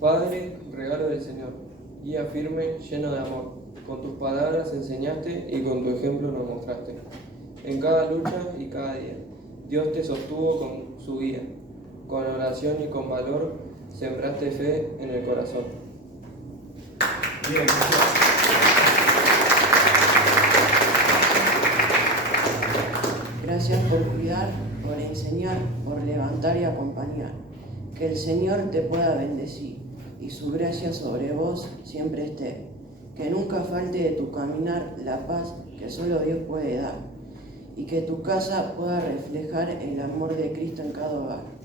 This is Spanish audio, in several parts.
Padre, regalo del Señor, guía firme, lleno de amor. Con tus palabras enseñaste y con tu ejemplo nos mostraste. En cada lucha y cada día, Dios te sostuvo con su guía. Con oración y con valor, sembraste fe en el corazón. Bien. Gracias por cuidar, por enseñar, por levantar y acompañar. Que el Señor te pueda bendecir y su gracia sobre vos siempre esté. Que nunca falte de tu caminar la paz que solo Dios puede dar. Y que tu casa pueda reflejar el amor de Cristo en cada hogar.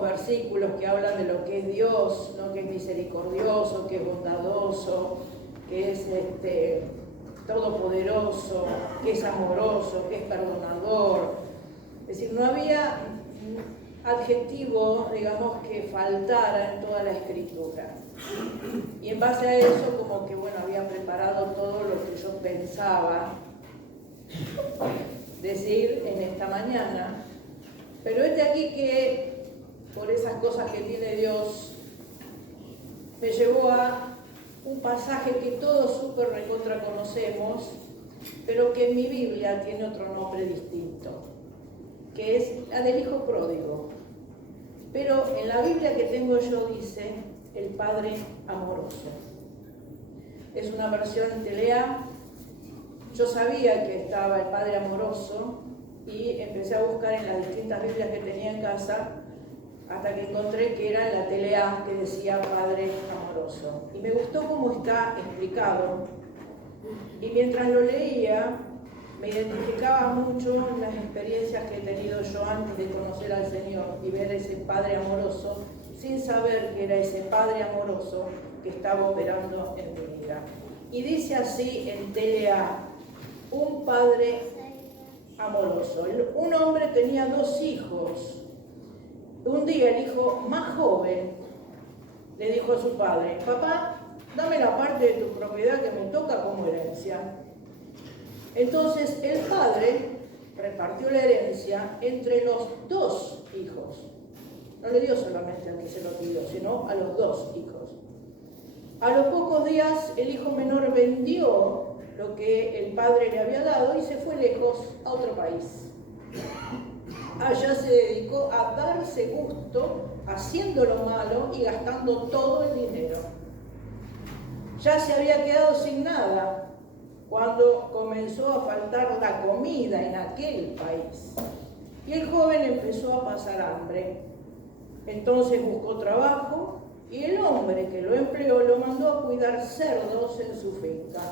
Versículos que hablan de lo que es Dios, ¿no? Que es misericordioso, que es bondadoso, que es todopoderoso, que es amoroso, que es perdonador. Es decir, no había adjetivo, digamos, que faltara en toda la Escritura. Y en base a eso, como que, bueno, había preparado todo lo que yo pensaba decir en esta mañana. Pero aquí que por esas cosas que tiene Dios, me llevó a un pasaje que todos súper recontra conocemos, pero que en mi Biblia tiene otro nombre distinto, que es la del hijo pródigo. Pero en la Biblia que tengo yo dice el Padre amoroso. Es una versión Telea. Yo sabía que estaba el Padre amoroso y empecé a buscar en las distintas Biblias que tenía en casa hasta que encontré que era la Telea que decía Padre amoroso. Y me gustó cómo está explicado. Y mientras lo leía, me identificaba mucho en las experiencias que he tenido yo antes de conocer al Señor y ver ese Padre amoroso, sin saber que era ese Padre amoroso que estaba operando en mi vida. Y dice así en Telea, un Padre amoroso. Un hombre tenía 2 hijos. Un día el hijo más joven le dijo a su padre, papá, dame la parte de tu propiedad que me toca como herencia. Entonces el padre repartió la herencia entre los 2 hijos. No le dio solamente al que se lo pidió, sino a los 2 hijos. A los pocos días el hijo menor vendió lo que el padre le había dado y se fue lejos a otro país. Allá se dedicó a darse gusto haciendo lo malo y gastando todo el dinero. Ya se había quedado sin nada cuando comenzó a faltar la comida en aquel país. Y el joven empezó a pasar hambre. Entonces buscó trabajo y el hombre que lo empleó lo mandó a cuidar cerdos en su finca.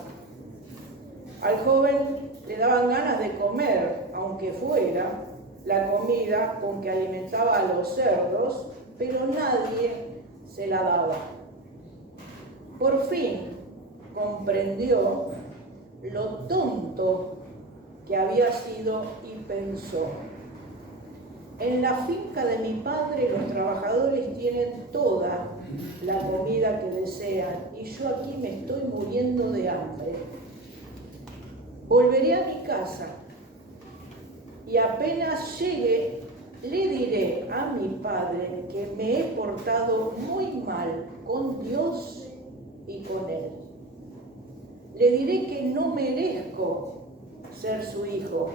Al joven le daban ganas de comer, aunque fuera la comida con que alimentaba a los cerdos, pero nadie se la daba. Por fin comprendió lo tonto que había sido y pensó, en la finca de mi padre los trabajadores tienen toda la comida que desean y yo aquí me estoy muriendo de hambre. Volveré a mi casa y apenas llegue le diré a mi padre que me he portado muy mal con Dios y con él. Le diré que no merezco ser su hijo,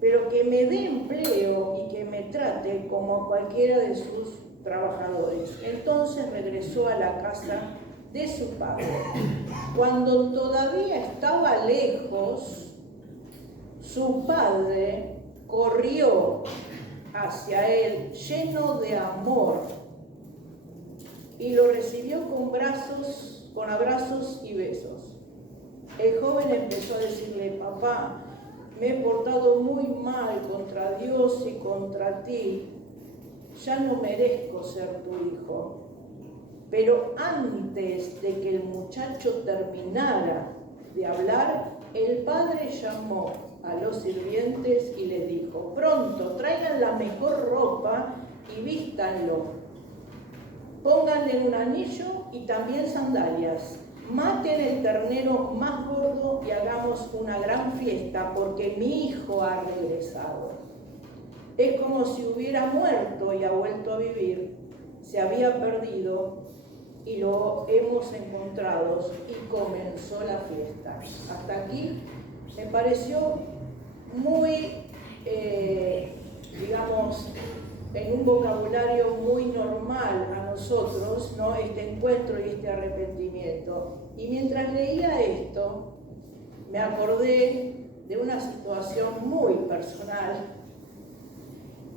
pero que me dé empleo y que me trate como cualquiera de sus trabajadores. Entonces regresó a la casa de su padre. Cuando todavía estaba lejos, su padre corrió hacia él lleno de amor y lo recibió con abrazos y besos. El joven empezó a decirle, papá, me he portado muy mal contra Dios y contra ti. Ya no merezco ser tu hijo. Pero antes de que el muchacho terminara de hablar, el padre llamó a los sirvientes y les dijo, pronto, traigan la mejor ropa y vístanlo. Pónganle un anillo y también sandalias. Maten el ternero más gordo y hagamos una gran fiesta porque mi hijo ha regresado. Es como si hubiera muerto y ha vuelto a vivir. Se había perdido y lo hemos encontrado y comenzó la fiesta. Hasta aquí me pareció muy, digamos, en un vocabulario muy normal a nosotros, ¿no? Este encuentro y este arrepentimiento. Y mientras leía esto, me acordé de una situación muy personal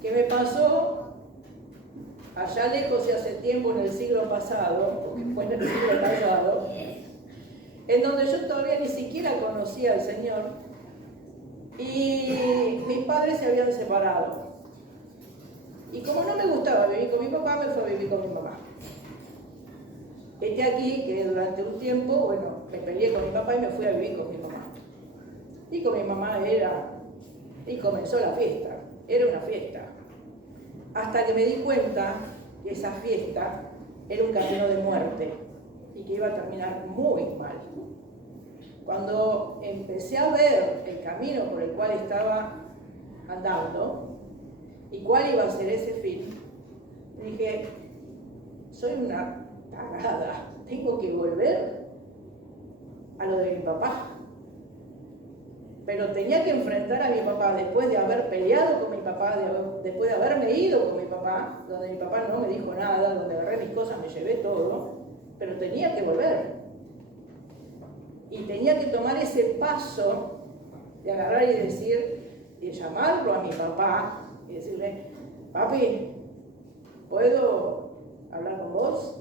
que me pasó allá lejos y hace tiempo en el siglo pasado, porque fue en el siglo pasado, en donde yo todavía ni siquiera conocía al Señor y mis padres se habían separado. Y como no me gustaba vivir con mi papá, me fui a vivir con mi mamá. Aquí que durante un tiempo, bueno, me peleé con mi papá y me fui a vivir con mi mamá. Y con mi mamá y comenzó la fiesta, era una fiesta. Hasta que me di cuenta que esa fiesta era un camino de muerte y que iba a terminar muy mal. Cuando empecé a ver el camino por el cual estaba andando y cuál iba a ser ese fin, dije, dije, soy una tarada, tengo que volver a lo de mi papá. Pero tenía que enfrentar a mi papá después de haber peleado con mi papá, después de haberme ido con mi papá, donde mi papá no me dijo nada, donde agarré mis cosas, me llevé todo, pero tenía que volver. Y tenía que tomar ese paso de agarrar y decir, y llamarlo a mi papá y decirle, papi, ¿puedo hablar con vos?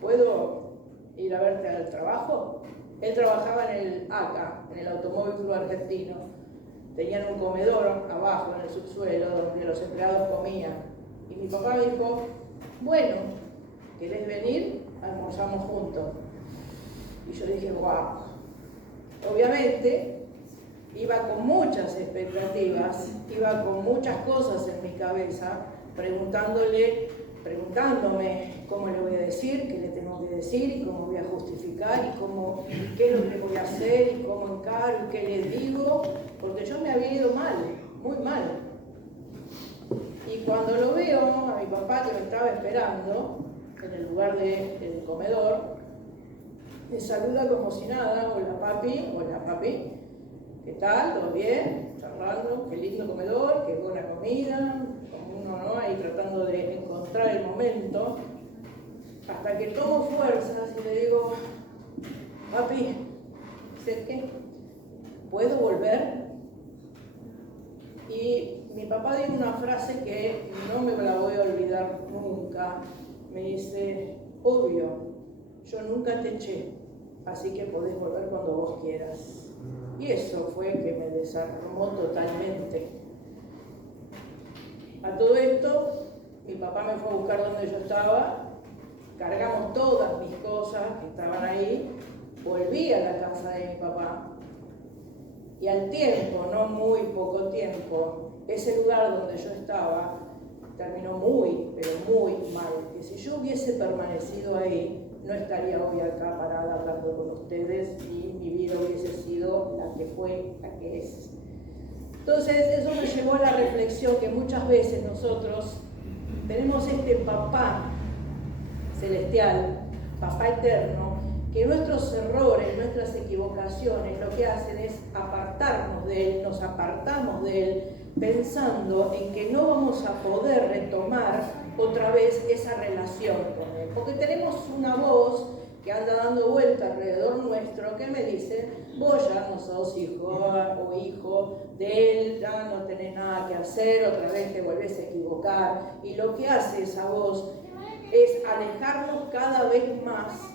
¿Puedo ir a verte al trabajo? Él trabajaba en el ACA, en el Automóvil Club Argentino. Tenían un comedor abajo, en el subsuelo, donde los empleados comían. Y mi papá me dijo, bueno, ¿querés venir? Almorzamos juntos. Y yo dije, wow. Obviamente, iba con muchas expectativas, iba con muchas cosas en mi cabeza, preguntándome cómo le voy a decir, qué le tengo que decir, y cómo voy a justificar, y qué es lo que voy a hacer, y cómo encaro, y qué le digo, porque yo me había ido mal, muy mal. Y cuando lo veo a mi papá que me estaba esperando en el lugar del comedor, me saluda como si nada, hola papi, ¿qué tal? ¿Todo bien? Charlando, qué lindo comedor, qué buena comida, como uno, ¿no? Ahí tratando de encontrar el momento, hasta que tomo fuerzas y le digo, papi, ¿sé qué? ¿Puedo volver? Y mi papá dijo una frase que no me la voy a olvidar nunca. Me dice, obvio, yo nunca te eché, así que podés volver cuando vos quieras. Y eso fue que me desarmó totalmente. A todo esto, mi papá me fue a buscar donde yo estaba, cargamos todas mis cosas que estaban ahí, volví a la casa de mi papá. Y al tiempo, no muy poco tiempo, ese lugar donde yo estaba terminó muy, pero muy mal. Que si yo hubiese permanecido ahí, no estaría hoy acá parada hablando con ustedes y mi vida hubiese sido la que fue, la que es. Entonces, eso me llevó a la reflexión que muchas veces nosotros tenemos este papá celestial, papá eterno, que nuestros errores, nuestras equivocaciones, lo que hacen es apartarnos de él, nos apartamos de él, pensando en que no vamos a poder retomar otra vez esa relación con él. Porque tenemos una voz que anda dando vuelta alrededor nuestro que me dice, vos ya no sos hijo o hijo de él, ya no tenés nada que hacer, otra vez te volvés a equivocar. Y lo que hace esa voz es alejarnos cada vez más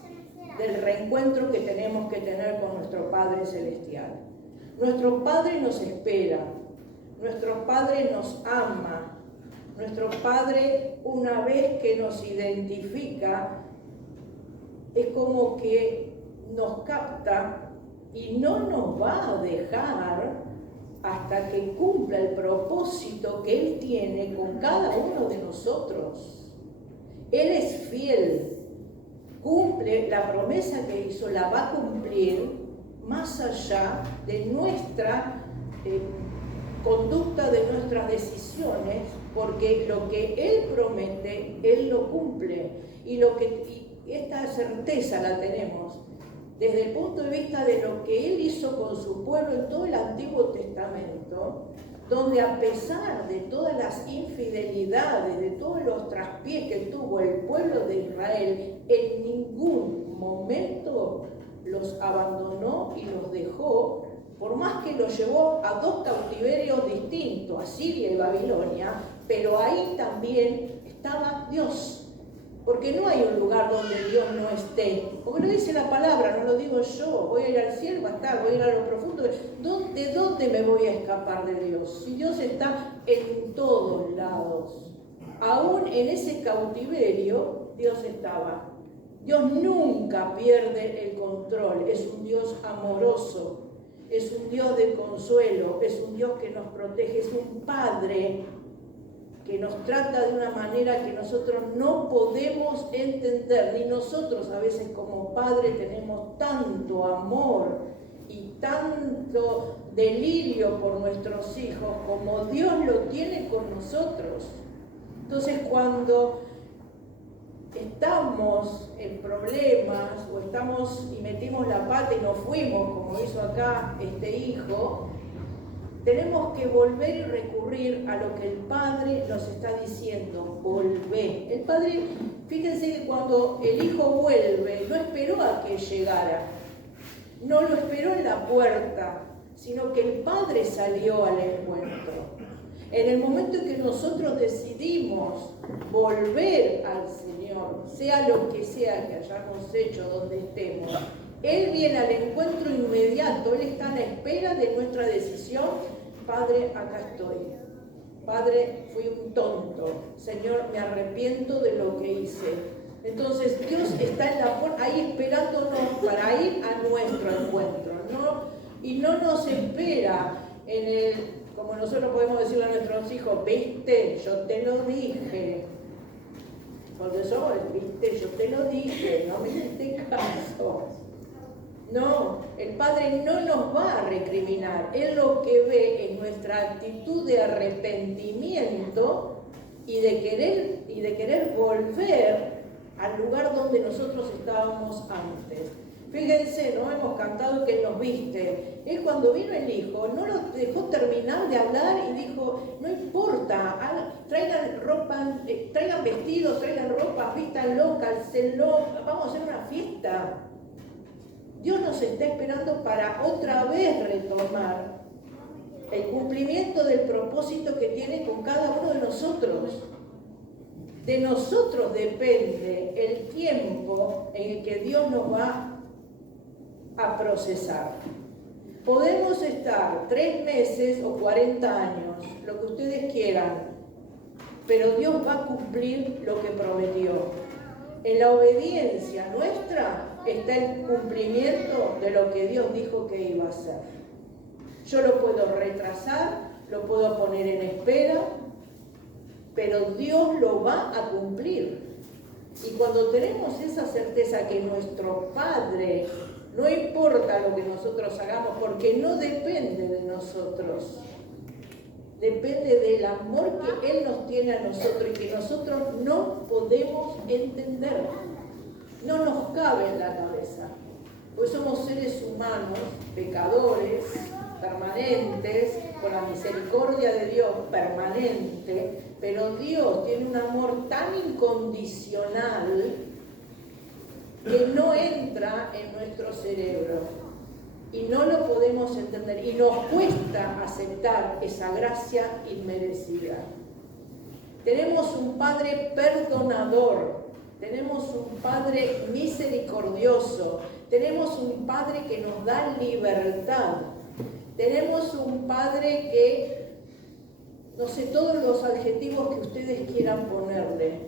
del reencuentro que tenemos que tener con nuestro Padre Celestial. Nuestro Padre nos espera, nuestro Padre nos ama, nuestro Padre, una vez que nos identifica, es como que nos capta y no nos va a dejar hasta que cumpla el propósito que Él tiene con cada uno de nosotros. Él es fiel, cumple la promesa que hizo, la va a cumplir más allá de nuestra conducta, de nuestras decisiones, porque lo que Él promete, Él lo cumple. Y esta certeza la tenemos desde el punto de vista de lo que Él hizo con su pueblo en todo el Antiguo Testamento, donde a pesar de todas las infidelidades, de todos los traspiés que tuvo el pueblo de Israel, en ningún momento los abandonó y los dejó, por más que los llevó a dos cautiverios distintos, a Siria y Babilonia, pero ahí también estaba Dios. Porque no hay un lugar donde Dios no esté. Porque lo dice la palabra, no lo digo yo. Voy a ir al cielo, va a estar, voy a ir a lo profundo. ¿De dónde me voy a escapar de Dios? Si Dios está en todos lados. Aún en ese cautiverio, Dios estaba. Dios nunca pierde el control. Es un Dios amoroso. Es un Dios de consuelo. Es un Dios que nos protege. Es un Padre que nos trata de una manera que nosotros no podemos entender, ni nosotros a veces como padres tenemos tanto amor y tanto delirio por nuestros hijos como Dios lo tiene con nosotros. Entonces cuando estamos en problemas o estamos y metimos la pata y nos fuimos, como hizo acá este hijo, tenemos que volver y recurrir a lo que el Padre nos está diciendo, volvé. El Padre, fíjense que cuando el hijo vuelve, no esperó a que llegara, no lo esperó en la puerta, sino que el Padre salió al encuentro. En el momento en que nosotros decidimos volver al Señor, sea lo que sea que hayamos hecho, donde estemos, Él viene al encuentro inmediato, Él está a la espera de nuestra decisión. Padre, acá estoy. Padre, fui un tonto. Señor, me arrepiento de lo que hice. Entonces Dios está en la puerta, ahí esperándonos para ir a nuestro encuentro, ¿no? Y no nos espera en el, como nosotros podemos decirle a nuestros hijos, viste, yo te lo dije. Porque somos, viste, yo te lo dije, no me hiciste caso. No, el Padre no nos va a recriminar. Él lo que ve es nuestra actitud de arrepentimiento y de querer volver al lugar donde nosotros estábamos antes. Fíjense, ¿no? Hemos cantado que Él nos viste. Él cuando vino el Hijo no lo dejó terminar de hablar y dijo, no importa, traigan ropa, traigan vestidos, traigan ropa, vístanlo, cálcenlo, vamos a hacer una fiesta. Dios nos está esperando para otra vez retomar el cumplimiento del propósito que tiene con cada uno de nosotros. De nosotros depende el tiempo en el que Dios nos va a procesar. Podemos estar 3 meses o 40 años, lo que ustedes quieran, pero Dios va a cumplir lo que prometió. En la obediencia nuestra está el cumplimiento de lo que Dios dijo que iba a hacer. Yo lo puedo retrasar, lo puedo poner en espera, pero Dios lo va a cumplir. Y cuando tenemos esa certeza que nuestro Padre, no importa lo que nosotros hagamos, porque no depende de nosotros, depende del amor que Él nos tiene a nosotros y que nosotros no podemos entender. No nos cabe en la cabeza, pues somos seres humanos, pecadores, permanentes, con la misericordia de Dios permanente, pero Dios tiene un amor tan incondicional que no entra en nuestro cerebro y no lo podemos entender y nos cuesta aceptar esa gracia inmerecida. Tenemos un Padre perdonador, tenemos un Padre misericordioso, tenemos un Padre que nos da libertad, tenemos un Padre que, no sé, todos los adjetivos que ustedes quieran ponerle,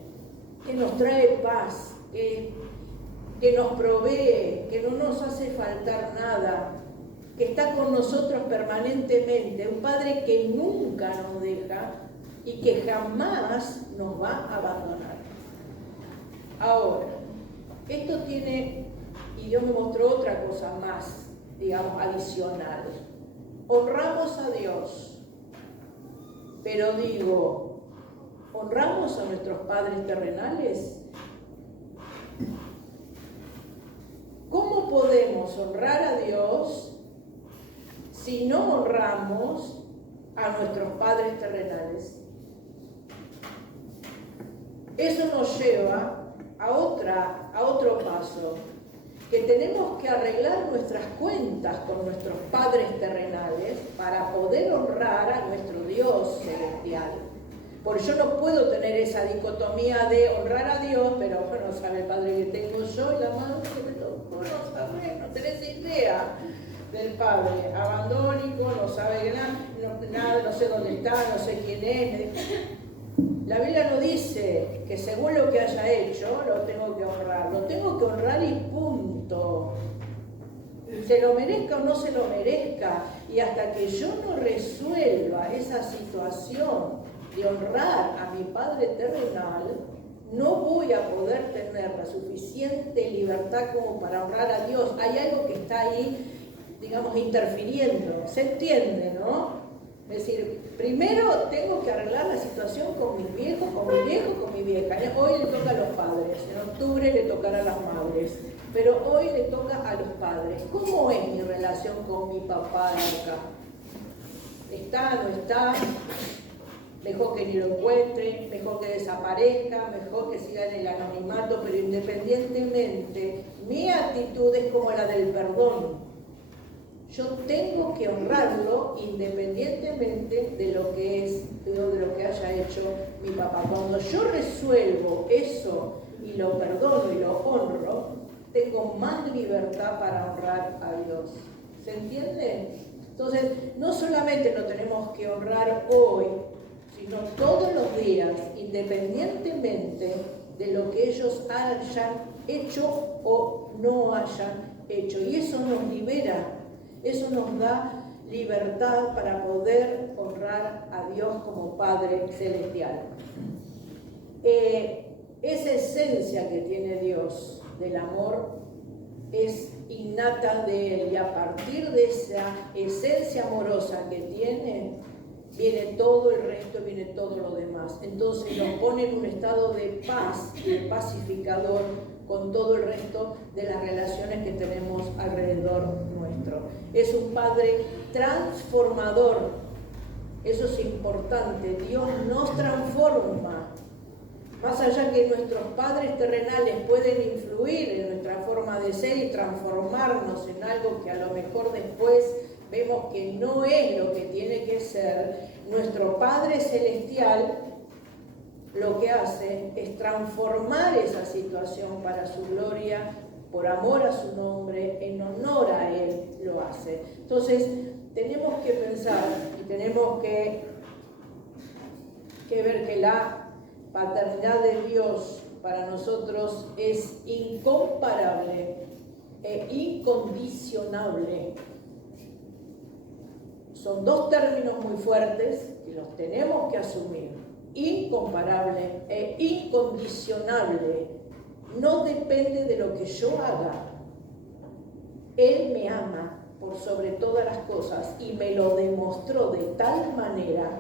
que nos trae paz, que nos provee, que no nos hace faltar nada, que está con nosotros permanentemente, un Padre que nunca nos deja y que jamás nos va a abandonar. Ahora, esto tiene, y Dios me mostró otra cosa más, digamos, adicional. Honramos a Dios, pero digo, ¿honramos a nuestros padres terrenales? ¿Cómo podemos honrar a Dios si no honramos a nuestros padres terrenales? Eso nos lleva a otro paso, que tenemos que arreglar nuestras cuentas con nuestros padres terrenales para poder honrar a nuestro Dios celestial. Porque yo no puedo tener esa dicotomía de honrar a Dios, pero bueno, sabe el Padre que tengo yo y la madre que me tocó, no sabes, no tenés idea del Padre, abandónico, no sabe nada, no sé dónde está, no sé quién es. La Biblia no dice que según lo que haya hecho, lo tengo que honrar y punto. Se lo merezca o no se lo merezca, y hasta que yo no resuelva esa situación de honrar a mi Padre terrenal, no voy a poder tener la suficiente libertad como para honrar a Dios. Hay algo que está ahí, digamos, interfiriendo. ¿Se entiende, no? Es decir, primero tengo que arreglar la situación con mis viejos, con mi viejo, con mi vieja. Hoy le toca a los padres, ¿no? octubre le tocará a las madres, pero hoy le toca a los padres. ¿Cómo es mi relación con mi papá de acá? ¿Está, no está? Mejor que ni lo encuentre, mejor que desaparezca, mejor que siga en el anonimato, pero independientemente, mi actitud es como la del perdón. Yo tengo que honrarlo independientemente de lo que es, de lo que haya hecho mi papá. Cuando yo resuelvo eso y lo perdono y lo honro, tengo más libertad para honrar a Dios. ¿Se entiende? Entonces, no solamente lo tenemos que honrar hoy, sino todos los días, independientemente de lo que ellos hayan hecho o no hayan hecho. Y eso nos libera. Eso nos da libertad para poder honrar a Dios como Padre Celestial. Esa esencia que tiene Dios del amor es innata de Él, y a partir de esa esencia amorosa que tiene, viene todo el resto, viene todo lo demás. Entonces nos pone en un estado de paz, de pacificador, con todo el resto de las relaciones que tenemos alrededor nuestro. Es un Padre transformador. Eso es importante. Dios nos transforma. Más allá que nuestros padres terrenales pueden influir en nuestra forma de ser y transformarnos en algo que a lo mejor después vemos que no es lo que tiene que ser, nuestro Padre Celestial lo que hace es transformar esa situación para su gloria, por amor a su nombre, en honor a Él lo hace. Entonces, tenemos que pensar y tenemos que ver que la paternidad de Dios para nosotros es incomparable e incondicionable. Son dos términos muy fuertes que los tenemos que asumir. Incomparable e incondicionable. No depende de lo que yo haga. Él me ama por sobre todas las cosas y me lo demostró de tal manera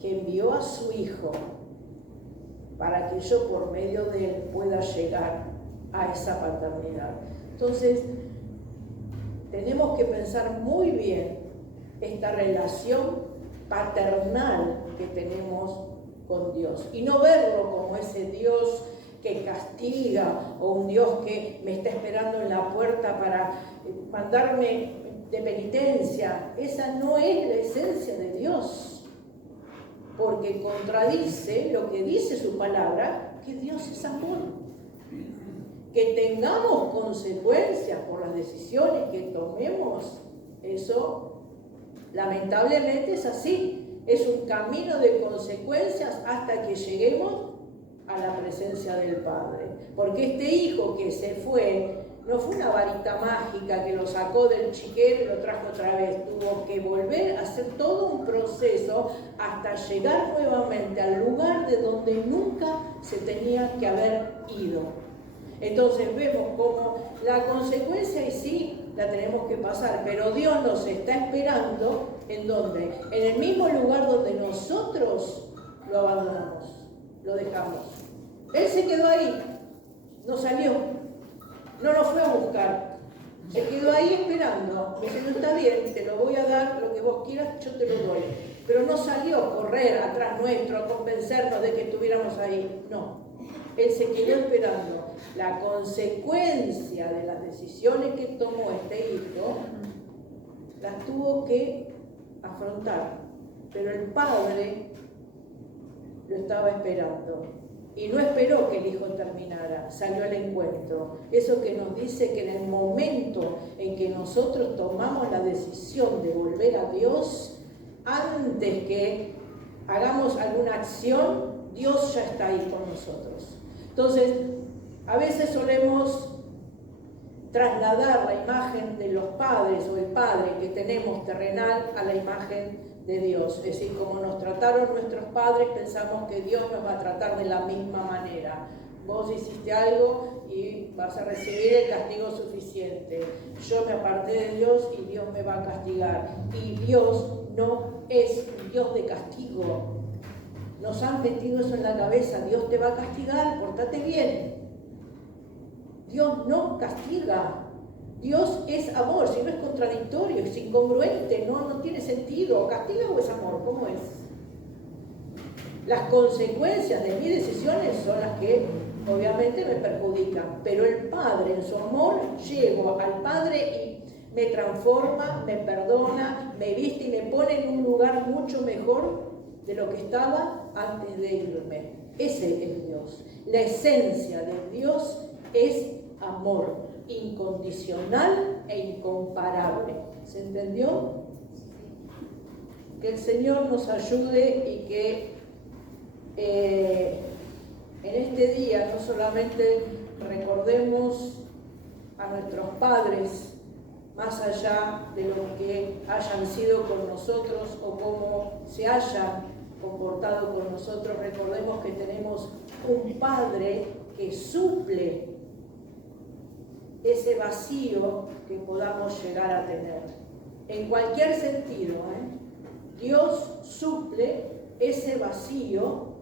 que envió a su Hijo para que yo por medio de Él pueda llegar a esa paternidad. Entonces, tenemos que pensar muy bien esta relación paternal que tenemos con Dios y no verlo como ese Dios que castiga o un Dios que me está esperando en la puerta para mandarme de penitencia. Esa no es la esencia de Dios, porque contradice lo que dice su palabra, que Dios es amor. Que tengamos consecuencias por las decisiones que tomemos, eso lamentablemente es así, es un camino de consecuencias hasta que lleguemos a la presencia del Padre. Porque este hijo que se fue, no fue una varita mágica que lo sacó del chiquero y lo trajo otra vez, tuvo que volver a hacer todo un proceso hasta llegar nuevamente al lugar de donde nunca se tenía que haber ido. Entonces vemos como la consecuencia y sí la tenemos que pasar, pero Dios nos está esperando ¿en dónde? En el mismo lugar donde nosotros lo abandonamos, lo dejamos. Él se quedó ahí, no salió, no nos fue a buscar. Él quedó ahí esperando, me dice, no está bien, te lo voy a dar, lo que vos quieras, yo te lo doy. Pero no salió a correr atrás nuestro, a convencernos de que estuviéramos ahí, no. Él se quedó esperando. La consecuencia de las decisiones que tomó este hijo, las tuvo que afrontar. Pero el padre lo estaba esperando. Y no esperó que el hijo terminara, salió al encuentro. Eso que nos dice que en el momento en que nosotros tomamos la decisión de volver a Dios, antes que hagamos alguna acción, Dios ya está ahí con nosotros. Entonces, a veces solemos trasladar la imagen de los padres o el padre que tenemos terrenal a la imagen de Dios. Es decir, como nos trataron nuestros padres, pensamos que Dios nos va a tratar de la misma manera. Vos hiciste algo y vas a recibir el castigo suficiente. Yo me aparté de Dios y Dios me va a castigar. Y Dios no es un Dios de castigo. Nos han metido eso en la cabeza. Dios te va a castigar, pórtate bien. Dios no castiga. Dios es amor, si no es contradictorio, es incongruente, no tiene sentido. ¿Castiga o es amor? ¿Cómo es? Las consecuencias de mis decisiones son las que obviamente me perjudican, pero el Padre en su amor, llego al Padre y me transforma, me perdona, me viste y me pone en un lugar mucho mejor de lo que estaba antes de irme. Ese es Dios. La esencia de Dios es amor incondicional e incomparable. ¿Se entendió? Que el Señor nos ayude y que en este día no solamente recordemos a nuestros padres más allá de lo que hayan sido con nosotros o cómo se hayan comportado con nosotros, recordemos que tenemos un Padre que suple ese vacío que podamos llegar a tener. En cualquier sentido, Dios suple ese vacío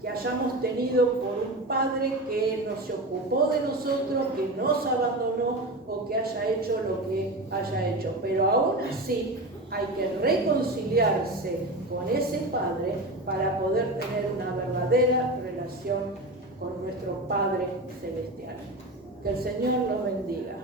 que hayamos tenido por un Padre que no se ocupó de nosotros, que nos abandonó o que haya hecho lo que haya hecho. Pero aún así hay que reconciliarse con ese Padre para poder tener una verdadera relación con nuestro Padre Celestial. Que el Señor los bendiga.